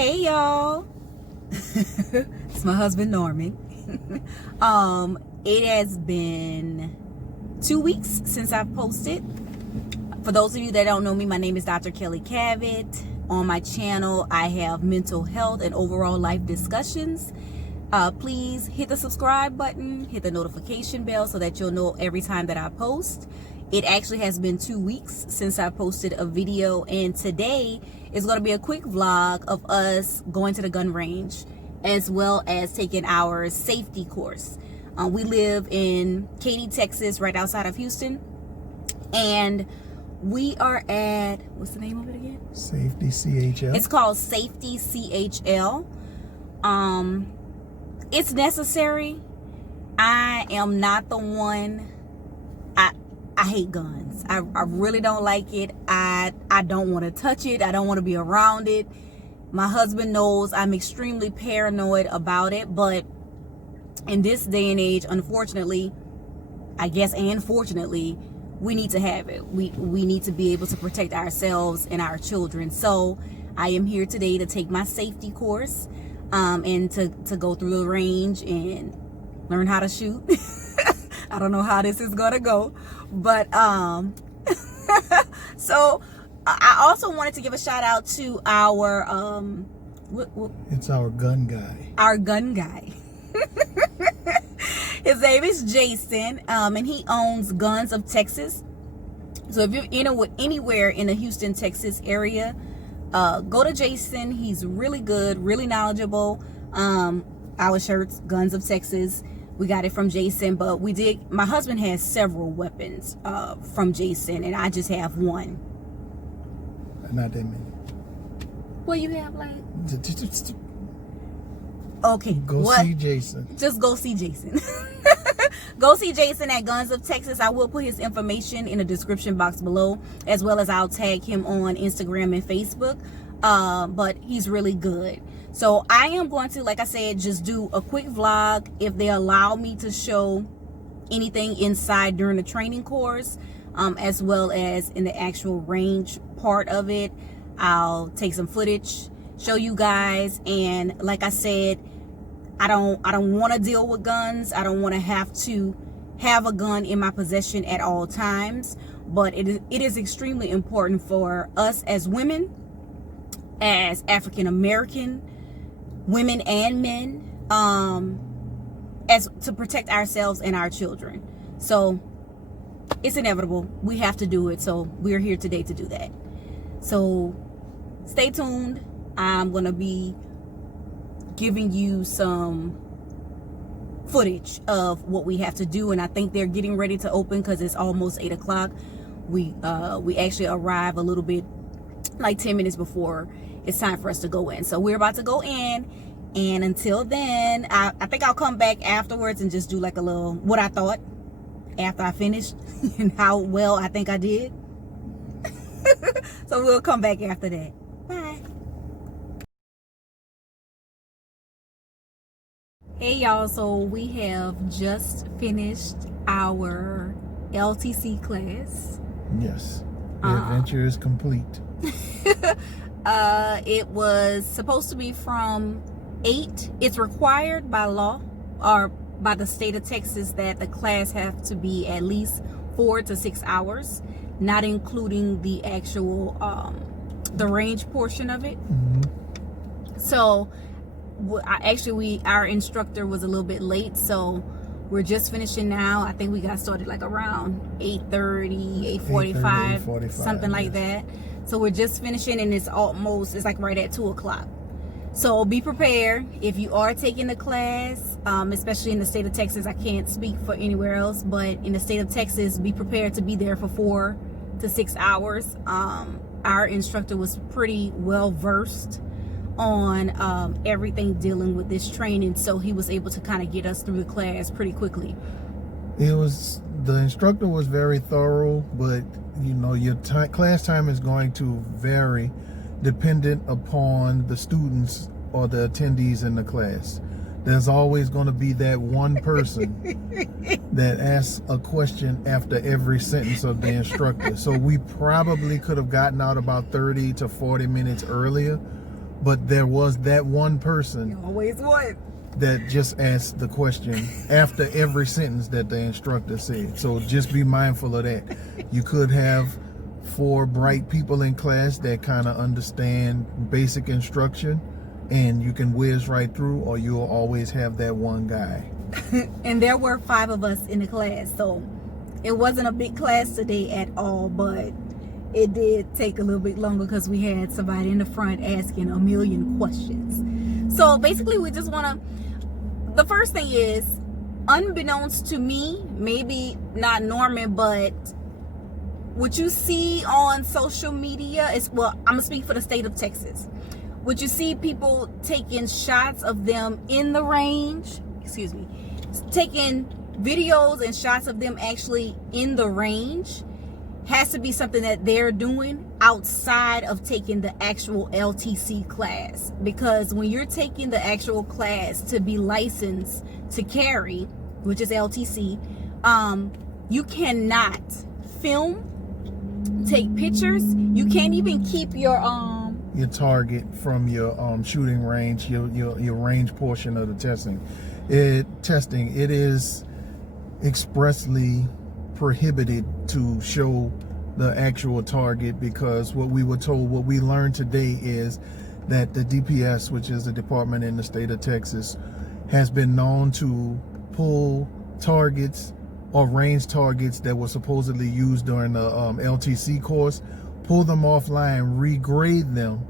Hey y'all. It's my husband Norman. It has been 2 weeks since I've posted. For those of you that don't know me, my name is Dr. Kelly Cavitt. On my channel, I have mental health and overall life discussions. Please hit the subscribe button, hit the notification bell so that you'll know every time that I post. It actually has been 2 weeks since I posted a video, and today is going to be a quick vlog of us going to the gun range as well as taking our safety course. We live in Katy, Texas, right outside of Houston, and we are at, what's the name of it again? Safety CHL. It's called Safety CHL. It's necessary. I am not the one. I hate guns. I really don't like it. I don't want to touch it. I don't want to be around it. My husband knows I'm extremely paranoid about it, but in this day and age, unfortunately, I guess, and fortunately, we need to have it. We need to be able to protect ourselves and our children. So I am here today to take my safety course, and to go through the range and learn how to shoot. I don't know how this is gonna go, but so I also wanted to give a shout out to our it's our gun guy. Our gun guy. His name is Jason, and he owns Guns of Texas. So if you're anywhere in the Houston, Texas area, go to Jason. He's really good, really knowledgeable. Our shirts, Guns of Texas, we got it from Jason, but my husband has several weapons from Jason, and I just have one. Not that many. Well, you have like... Okay. See Jason. Just go see Jason. Go see Jason at Guns of Texas. I will put his information in the description box below, as well as I'll tag him on Instagram and Facebook. But he's really good. So I am going to, like I said, just do a quick vlog if they allow me to show anything inside during the training course, as well as in the actual range part of it. I'll take some footage, show you guys, and like I said, I don't want to deal with guns. I don't want to have a gun in my possession at all times, but it is extremely important for us as women, as African American women and men, as to protect ourselves and our children. So it's inevitable. We have to do it. So we're here today to do that. So stay tuned. I'm going to be giving you some footage of what we have to do, and I think they're getting ready to open because it's almost 8 o'clock. We actually arrive a little bit, like 10 minutes before it's time for us to go in. So we're about to go in, and until then, I think I'll come back afterwards and just do like a little what I thought after I finished and how well I think I did. So we'll come back after that. Bye. Hey y'all, so we have just finished our LTC class. Yes, the adventure is complete. It was supposed to be from 8. It's required by law or by the state of Texas that the class have to be at least 4 to 6 hours, not including the actual the range portion of it. Mm-hmm. So our instructor was a little bit late, so we're just finishing now. I think we got started like around 8:30, 8:45, something like that. So we're just finishing, and it's like right at 2 o'clock. So be prepared if you are taking the class, especially in the state of Texas. I can't speak for anywhere else, but in the state of Texas, be prepared to be there for 4 to 6 hours. Our instructor was pretty well versed on everything dealing with this training, so he was able to kind of get us through the class pretty quickly. The instructor was very thorough, but you know, your class time is going to vary dependent upon the students or the attendees in the class. There's always going to be that one person that asks a question after every sentence of the instructor. So we probably could have gotten out about 30 to 40 minutes earlier, but there was that one person Always what? that just asked the question after every sentence that the instructor said. So just be mindful of that. You could have 4 bright people in class that kind of understand basic instruction and you can whiz right through, or you'll always have that one guy. And there were 5 of us in the class, so it wasn't a big class today at all, but it did take a little bit longer because we had somebody in the front asking a million questions. So basically we just want to, the first thing is, unbeknownst to me, maybe not Norman, but what you see on social media is, well, I'm gonna speak for the state of Texas. What you see people taking shots of them in the range, taking videos and shots of them actually in the range, has to be something that they're doing outside of taking the actual LTC class. Because when you're taking the actual class to be licensed to carry, which is LTC, you cannot film, take pictures. You can't even keep your target from your shooting range, your range portion of the testing. It is expressly prohibited to show the actual target, because what we learned today is that the DPS, which is the department in the state of Texas, has been known to pull targets or range targets that were supposedly used during the LTC course, pull them offline, regrade them,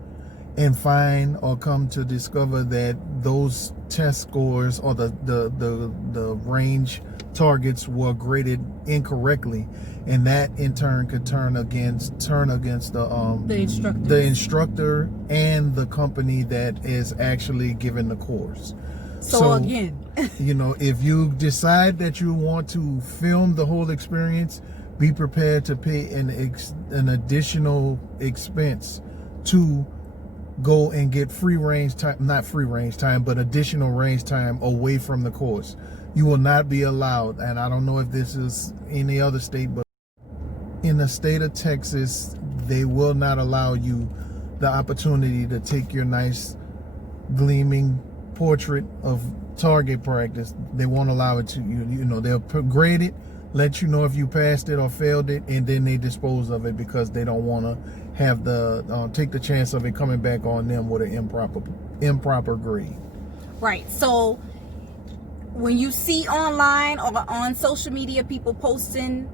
and find or come to discover that those test scores or the range targets were graded incorrectly, and that in turn could turn against the instructor and the company that is actually giving the course. So again, if you decide that you want to film the whole experience, be prepared to pay an additional expense to go and get free range time, not free range time, but additional range time away from the course. You will not be allowed, and I don't know if this is any other state, but in the state of Texas, they will not allow you the opportunity to take your nice gleaming portrait of target practice. They won't allow it to you. They'll grade it, let you know if you passed it or failed it, and then they dispose of it because they don't want to have take the chance of it coming back on them with an improper grade. Right. So when you see online or on social media people posting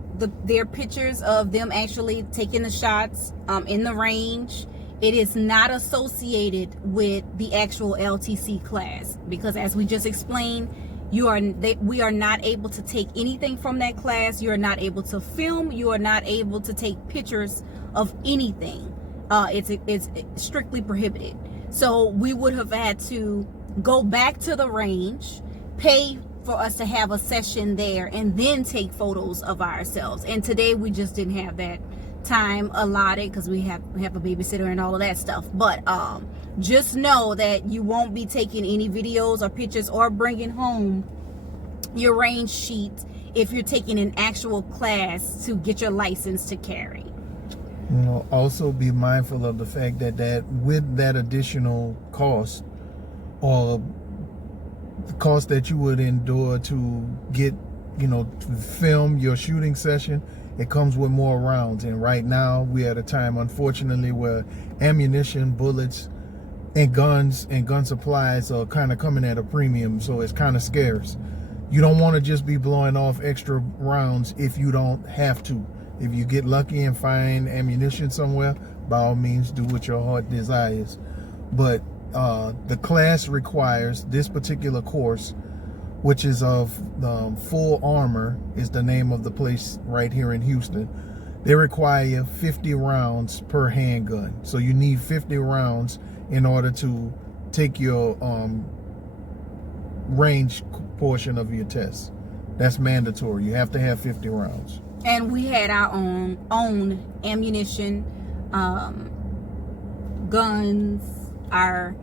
their pictures of them actually taking the shots in the range, it is not associated with the actual LTC class, because as we just explained, we are not able to take anything from that class. You are not able to film. You are not able to take pictures of anything. It's strictly prohibited. So we would have had to go back to the range, pay for us to have a session there, and then take photos of ourselves. And today we just didn't have that time allotted because we have a babysitter and all of that stuff. But just know that you won't be taking any videos or pictures or bringing home your range sheet if you're taking an actual class to get your license to carry. Also be mindful of the fact that with that additional cost, or the cost that you would endure to get, to film your shooting session, it comes with more rounds. And right now we're at a time, unfortunately, where ammunition, bullets, and guns and gun supplies are kind of coming at a premium, so it's kind of scarce. You don't want to just be blowing off extra rounds if you don't have to. If you get lucky and find ammunition somewhere, by all means do what your heart desires. But the class requires, this particular course, which is of Full Armor, is the name of the place right here in Houston. They require 50 rounds per handgun. So you need 50 rounds in order to take your range portion of your test. That's mandatory. You have to have 50 rounds. And we had our own ammunition, guns, our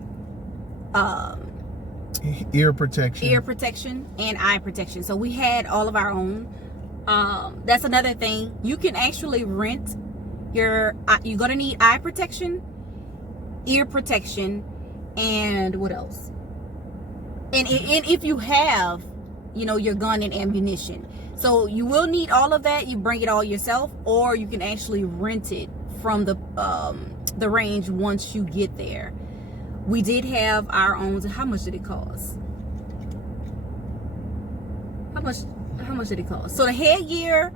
ear protection, and eye protection. So we had all of our own. That's another thing. You can actually rent you're gonna need eye protection, ear protection, and what else? And if you have, your gun and ammunition. So you will need all of that. You bring it all yourself, or you can actually rent it from the range once you get there. We did have our own. How much did it cost? How much did it cost? So the headgear,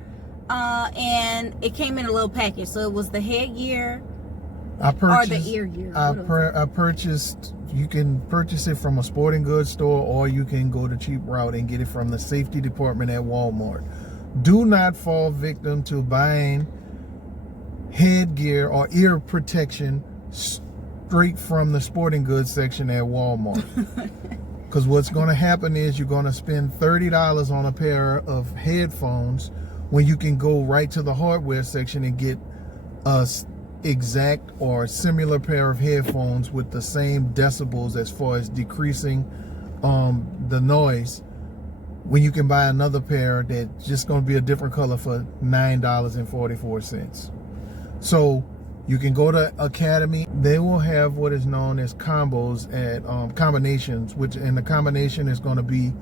and it came in a little package. So it was the headgear or the ear gear. I purchased. You can purchase it from a sporting goods store, or you can go the cheap route and get it from the safety department at Walmart. Do not fall victim to buying headgear or ear protection straight from the sporting goods section at Walmart. Because what's going to happen is you're going to spend $30 on a pair of headphones when you can go right to the hardware section and get a exact or similar pair of headphones with the same decibels as far as decreasing the noise, when you can buy another pair that's just going to be a different color for $9.44. So you can go to Academy. They will have what is known as combos at combinations, and the combination is going to be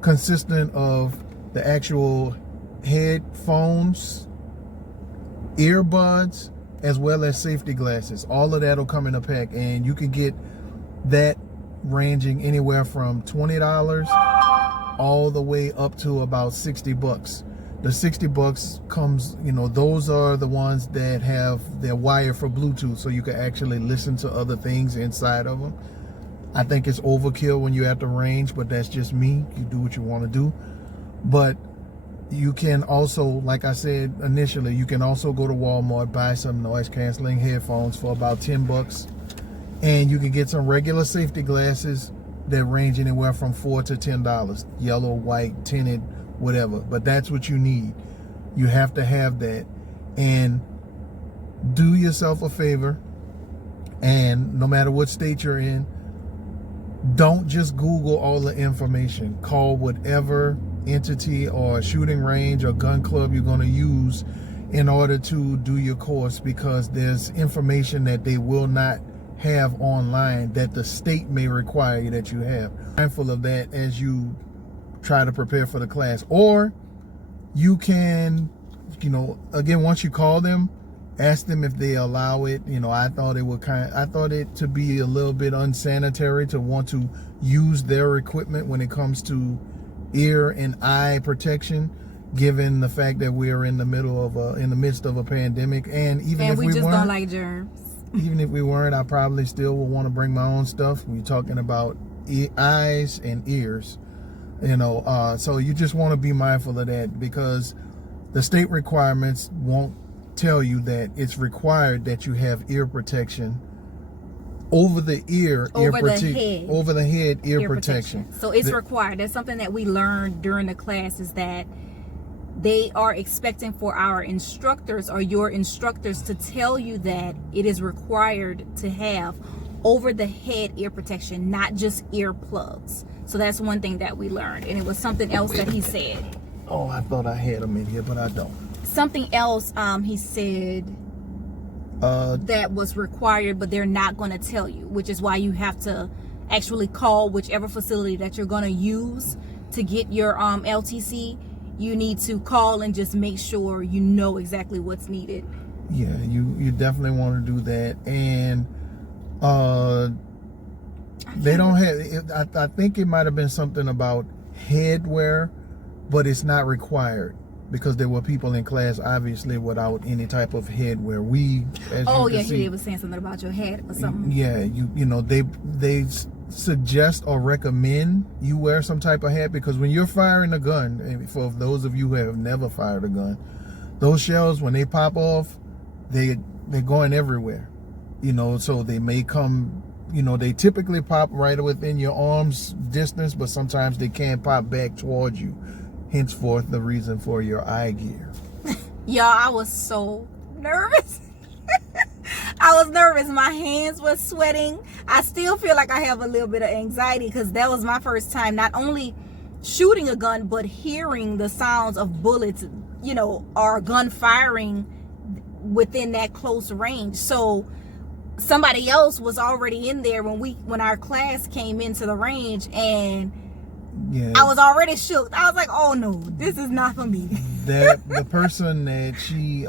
consistent of the actual headphones, earbuds, as well as safety glasses. All of that will come in a pack, and you can get that ranging anywhere from $20 all the way up to about $60. The $60 comes, those are the ones that have their wire for Bluetooth, so you can actually listen to other things inside of them. I think it's overkill when you're at the range, but that's just me. You do what you want to do. But you can also, like I said initially, you can also go to Walmart, buy some noise canceling headphones for about $10, and you can get some regular safety glasses that range anywhere from $4 to $10, yellow, white, tinted, whatever. But that's what you need. You have to have that. And do yourself a favor, and no matter what state you're in, don't just Google all the information. Call whatever entity or shooting range or gun club you're going to use in order to do your course, because there's information that they will not have online that the state may require that you have. Mindful of that as you try to prepare for the class. Or you can, again, once you call them, ask them if they allow it. I thought it to be a little bit unsanitary to want to use their equipment when it comes to ear and eye protection, given the fact that we are in the midst of a pandemic. And even if we just don't like germs. Even if we weren't, I probably still would want to bring my own stuff. We're talking about eyes and ears, so you just want to be mindful of that, because the state requirements won't tell you that it's required that you have ear protection over the head ear protection. So it's required. That's something that we learned during the class, is that they are expecting for our instructors or your instructors to tell you that it is required to have over the head ear protection, not just earplugs. So that's one thing that we learned. And it was something else that he said. Oh, I thought I had them in here, but I don't. Something else he said that was required, but they're not going to tell you, which is why you have to actually call whichever facility that you're going to use to get your LTC. You need to call and just make sure you know exactly what's needed. Yeah, you definitely want to do that. And they don't have, I think it might have been something about headwear, but it's not required, because there were people in class obviously without any type of headwear. He was saying something about your head or something. Yeah, they suggest or recommend you wear some type of hat, because when you're firing a gun, and for those of you who have never fired a gun, those shells, when they pop off, they're going everywhere. So they may come, they typically pop right within your arm's distance, but sometimes they can pop back towards you. Henceforth, the reason for your eye gear. Y'all, I was so nervous. I was nervous. My hands were sweating. I still feel like I have a little bit of anxiety, because that was my first time not only shooting a gun, but hearing the sounds of bullets, or gun firing within that close range. So somebody else was already in there when our class came into the range, and yeah, I was already shook. I was like, oh no, this is not for me. That the person that she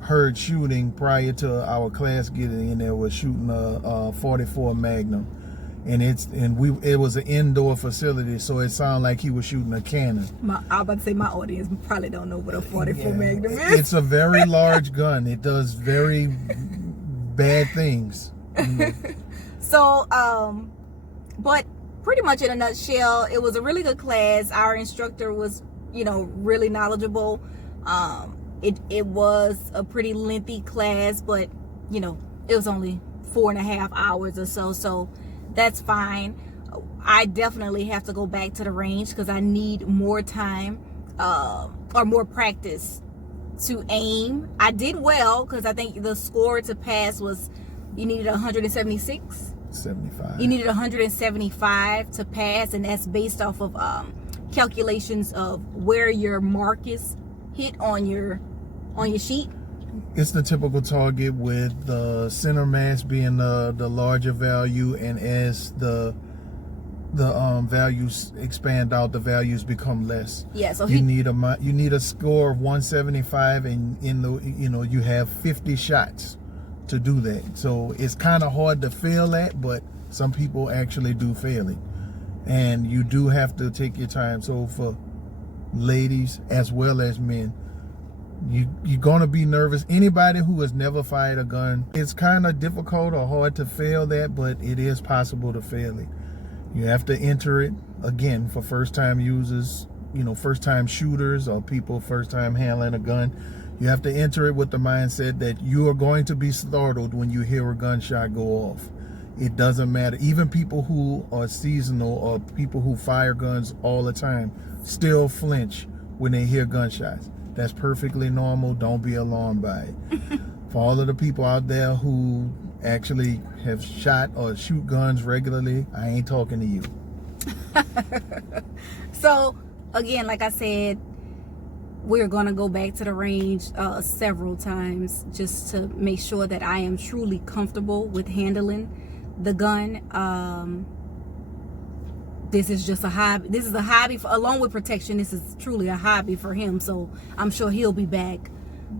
heard shooting prior to our class getting in there was shooting a 44 Magnum, and it was an indoor facility, so it sounded like he was shooting a cannon. I was about to say, my audience probably don't know what a 44 Magnum is. It's a very large gun. It does very bad things. You know. So, but pretty much in a nutshell, it was a really good class. Our instructor was, really knowledgeable. It was a pretty lengthy class, but it was only 4.5 hours or so, so that's fine. I definitely have to go back to the range because I need more time or more practice to aim. I did well because I think the score to pass was, you needed 176. 75. You needed 175 to pass, and that's based off of calculations of where your mark is hit on your sheet. It's the typical target with the center mass being the larger value, and as the values expand out, the values become less. Yeah, so you need a score of 175, and you have 50 shots to do that. So it's kind of hard to fail that, but some people actually do fail it, and you do have to take your time. So for ladies as well as men, you're gonna be nervous. Anybody who has never fired a gun, it's kind of difficult or hard to fail that, but it is possible to fail it. You have to enter it again for first time users, first time shooters, or people first time handling a gun. You have to enter it with the mindset that you are going to be startled when you hear a gunshot go off. It doesn't matter. Even people who are seasonal or people who fire guns all the time still flinch when they hear gunshots. That's perfectly normal. Don't be alarmed by it. For all of the people out there who actually have shot or shoot guns regularly, I ain't talking to you. So, again, like I said, we're going to go back to the range several times just to make sure that I am truly comfortable with handling the gun. This is just a hobby. This is a hobby along with protection. This is truly a hobby for him. So I'm sure he'll be back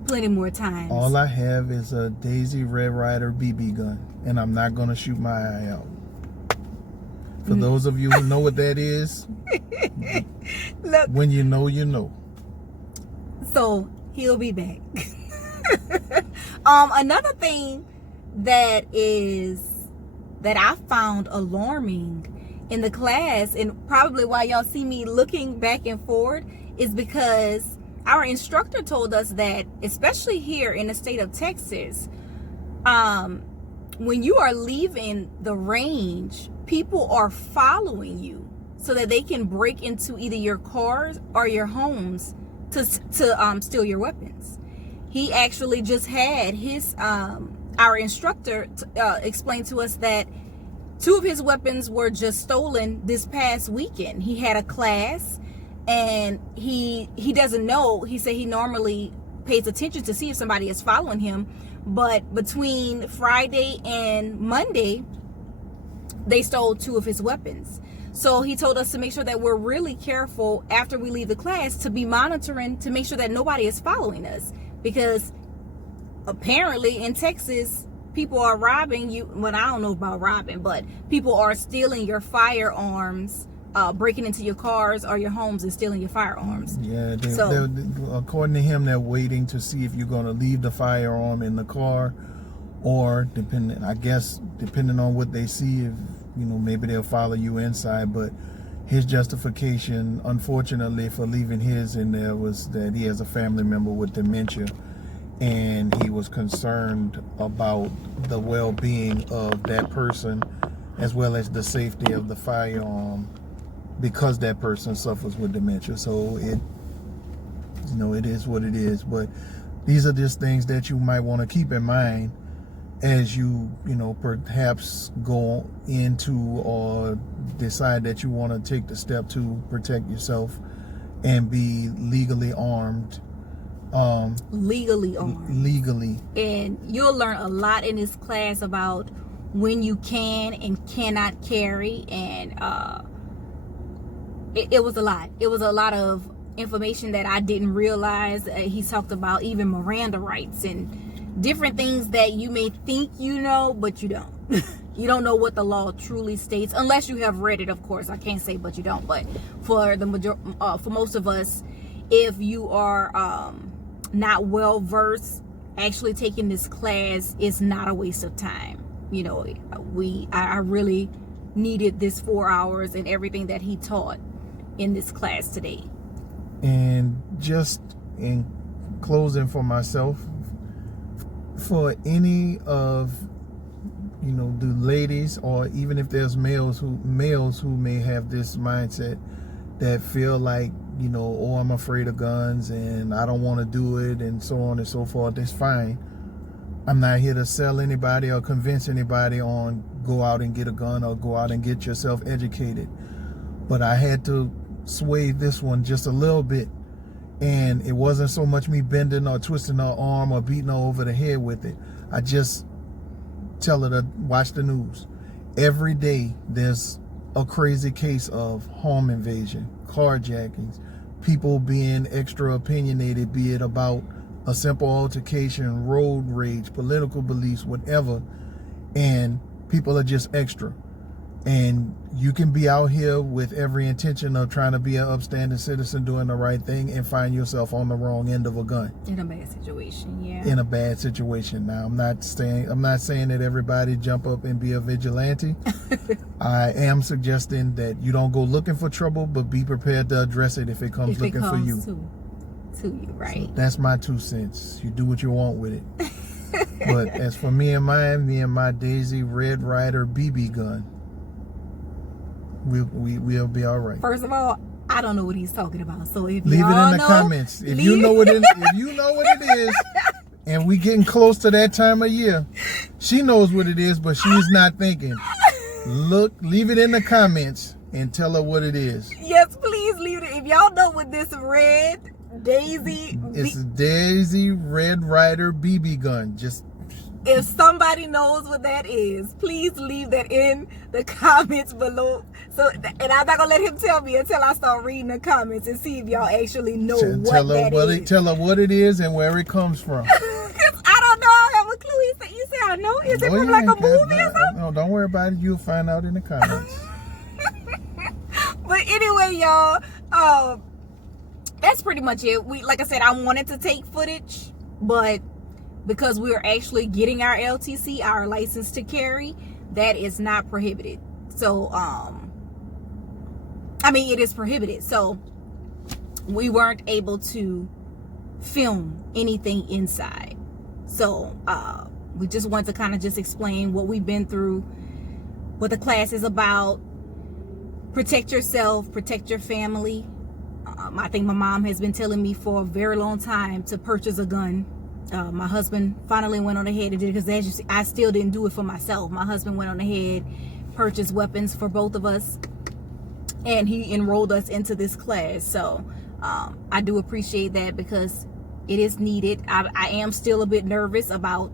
plenty more times. All I have is a Daisy Red Ryder BB gun, and I'm not going to shoot my eye out. For those of you who know what that is, Look, when you know, you know. So he'll be back. Another thing that I found alarming in the class, and probably why y'all see me looking back and forward, is because our instructor told us that, especially here in the state of Texas, when you are leaving the range, people are following you so that they can break into either your cars or your homes to steal your weapons. He actually just had his our instructor explain to us that 2 of his weapons were just stolen this past weekend. He had a class, and he doesn't know. He said he normally pays attention to see if somebody is following him, but between Friday and Monday, they stole 2 of his weapons. So he told us to make sure that we're really careful after we leave the class to be monitoring to make sure that nobody is following us, because apparently in Texas, people are robbing you. Well, I don't know about robbing, but people are stealing your firearms, breaking into your cars or your homes and stealing your firearms. Yeah, they're, according to him, they're waiting to see if you're going to leave the firearm in the car, or depending on what they see, if maybe they'll follow you inside. But his justification, unfortunately, for leaving his in there was that he has a family member with dementia, and he was concerned about the well-being of that person as well as the safety of the firearm, because that person suffers with dementia. So it is what it is. But these are just things that you might want to keep in mind as you perhaps go into or decide that you want to take the step to protect yourself and be legally armed legally armed. Legally. And you'll learn a lot in this class about when you can and cannot carry. And it was a lot. It was a lot of information that I didn't realize. He talked about even Miranda rights and different things that you may think you know, but you don't. You don't know what the law truly states unless you have read it, of course. I can't say but you don't, but for for most of us, if you are not well versed, actually taking this class is not a waste of time. You know, I really needed this 4 hours and everything that he taught in this class today. And just in closing for myself, for any of the ladies, or even if there's males who may have this mindset that feel like, oh, I'm afraid of guns and I don't want to do it and so on and so forth, that's fine. I'm not here to sell anybody or convince anybody on go out and get a gun or go out and get yourself educated. But I had to sway this one just a little bit. And it wasn't so much me bending or twisting her arm or beating her over the head with it. I just tell her to watch the news. Every day there's a crazy case of home invasion, carjackings, people being extra opinionated, be it about a simple altercation, road rage, political beliefs, whatever, and people are just extra. And you can be out here with every intention of trying to be an upstanding citizen doing the right thing and find yourself on the wrong end of a gun. In a bad situation, yeah. In a bad situation. Now, I'm not saying that everybody jump up and be a vigilante. I am suggesting that you don't go looking for trouble, but be prepared to address it if it comes looking for you. To you, right? So that's my 2 cents. You do what you want with it. But as for me and my Daisy Red Ryder BB gun, we'll be all right. First of all, I don't know what he's talking about. So if leave it in the know, comments. If you know what it is, and we getting close to that time of year, she knows what it is, but she's not thinking. Leave it in the comments and tell her what it is. Yes, please leave it. If y'all know what this red Daisy, it's Daisy Red Ryder BB gun. Just if somebody knows what that is, please leave that in the comments below. So, and I'm not gonna let him tell me until I start reading the comments and see if y'all actually know what that is. Tell her what it is and where it comes from. Because I don't know. I have a clue. You say I know. Is it from like a movie or something? No, don't worry about it. You'll find out in the comments. But anyway, y'all, that's pretty much it. Like I said, I wanted to take footage, but because we are actually getting our LTC, our license to carry, that is not prohibited. So, I mean, it is prohibited. So we weren't able to film anything inside. So we just want to kind of just explain what we've been through, what the class is about. Protect yourself, protect your family. I think my mom has been telling me for a very long time to purchase a gun. My husband finally went on ahead and did it, because as you see, I still didn't do it for myself. My husband went on ahead, purchased weapons for both of us, and he enrolled us into this class. So I do appreciate that, because it is needed. I am still a bit nervous about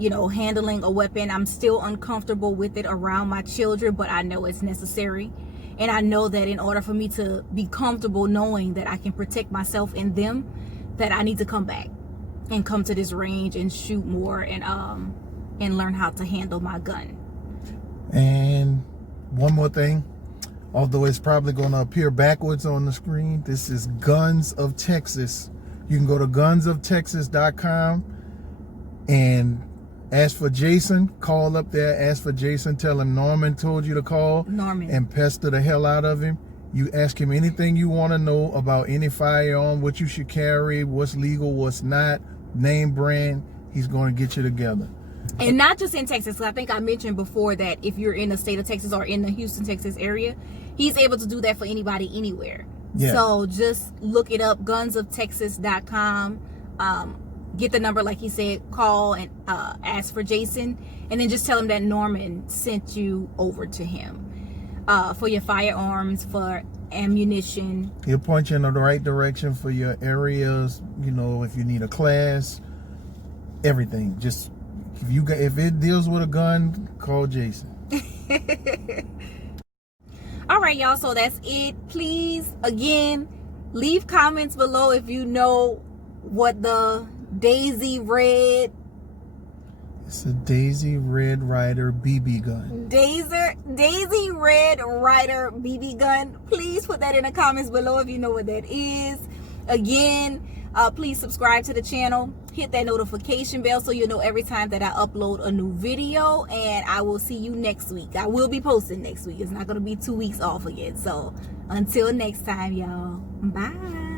handling a weapon. I'm still uncomfortable with it around my children, but I know it's necessary. And I know that in order for me to be comfortable knowing that I can protect myself and them, that I need to come back and come to this range and shoot more and learn how to handle my gun. And one more thing, although it's probably going to appear backwards on the screen, this is Guns of Texas. You can go to gunsoftexas.com and ask for Jason. Call up there, ask for Jason, tell him Norman told you to call, and pester the hell out of him. You ask him anything you want to know about any firearm, what you should carry, what's legal, what's not, name, brand. He's going to get you together. And not just in Texas. I think I mentioned before that if you're in the state of Texas or in the Houston, Texas area, he's able to do that for anybody anywhere. Yeah. So just look it up, gunsoftexas.com. Get the number, like he said, call and ask for Jason, and then just tell him that Norman sent you over to him for your firearms, for ammunition. He'll point you in the right direction for your areas. You know, if you need a class, everything. Just if it deals with a gun, call Jason. All right, y'all. So that's it. Please, again, leave comments below if you know what the Daisy Red. It's a Daisy Red Ryder BB gun. Daisy Red Ryder BB gun. Please put that in the comments below if you know what that is. Again, please subscribe to the channel. Hit that notification bell so you'll know every time that I upload a new video. And I will see you next week. I will be posting next week. It's not going to be 2 weeks off again. So until next time, y'all. Bye.